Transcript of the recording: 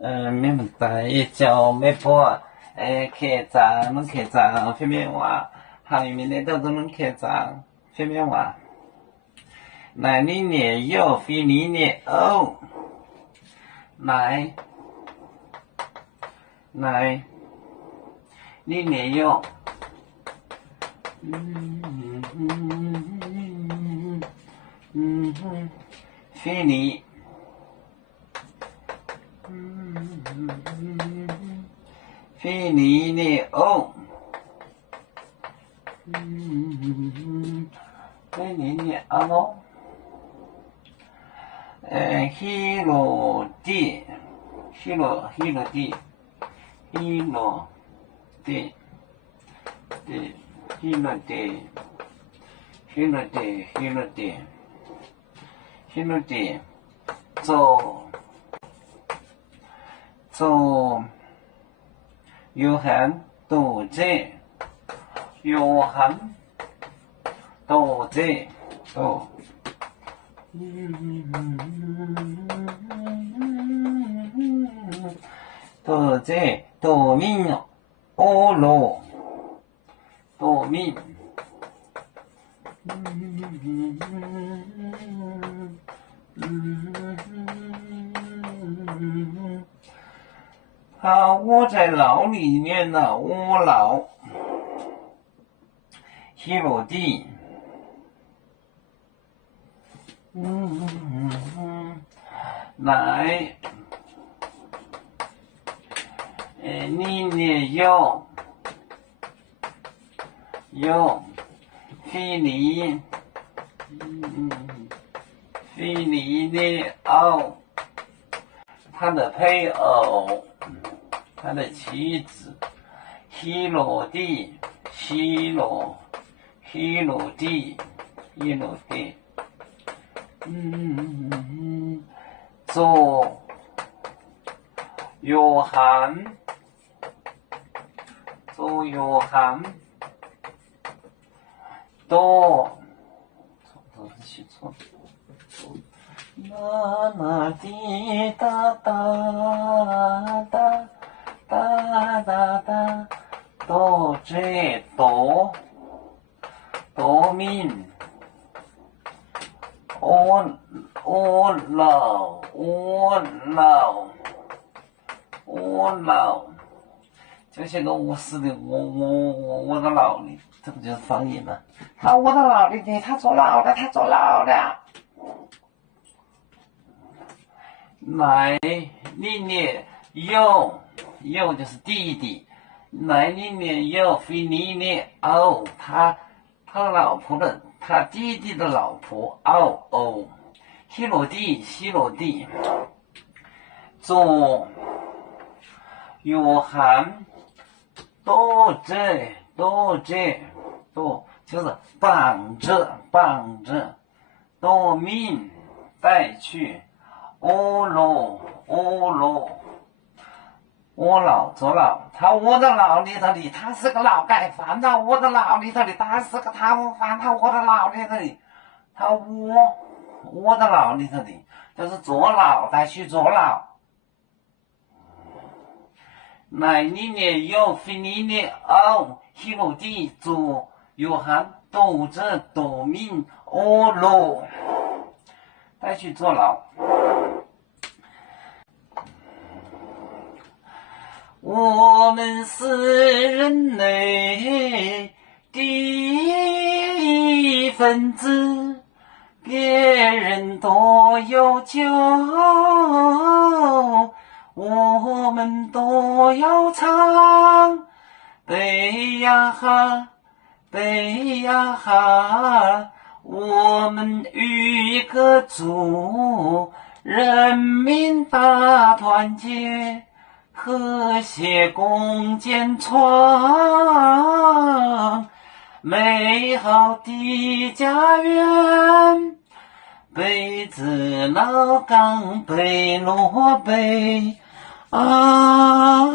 没问题，叫没播，客栈，侬客栈方便话，下面的都是侬客栈方便话。来，你念有，非你念哦。来，你念有。非你。非你念哦。非你念哦。希罗地，希罗地，希罗地，希罗地，希罗地，希罗地，希罗地，走，约翰多姐，约翰多姐，多。多姐，多命欧罗，多命。他窝在牢里面呢，窝牢。希罗地。来，你念有，非你，非你的偶，他的配偶，他的妻子，希罗地，希罗地。做约翰，多，都是写错啦啦滴哒哒哒哒哒哒，多这多命。我老，就写个我死的我的老的，这不就是方言吗？他我的老的，他坐牢的。来，你念有就是弟弟。来，你念有，非你念哦，他老婆的，他弟弟的老婆哦。希罗地，做约翰多这就是绑着，多命带去，欧罗，我老坐牢，他窝在牢里头的，他是个劳改犯，他窝在牢里头的，他是个贪污犯，他窝在牢里头的，他窝在牢里头的，就是坐牢带去坐牢。来，你念有，非你念哦，希罗地做约翰多这多命欧罗，带去坐牢。我们是人类的一份子，别人都有救，我们都要唱。背呀哈，我们与歌主，人民大团结，和谐共建创美好的家园。北子老岗北落北啊。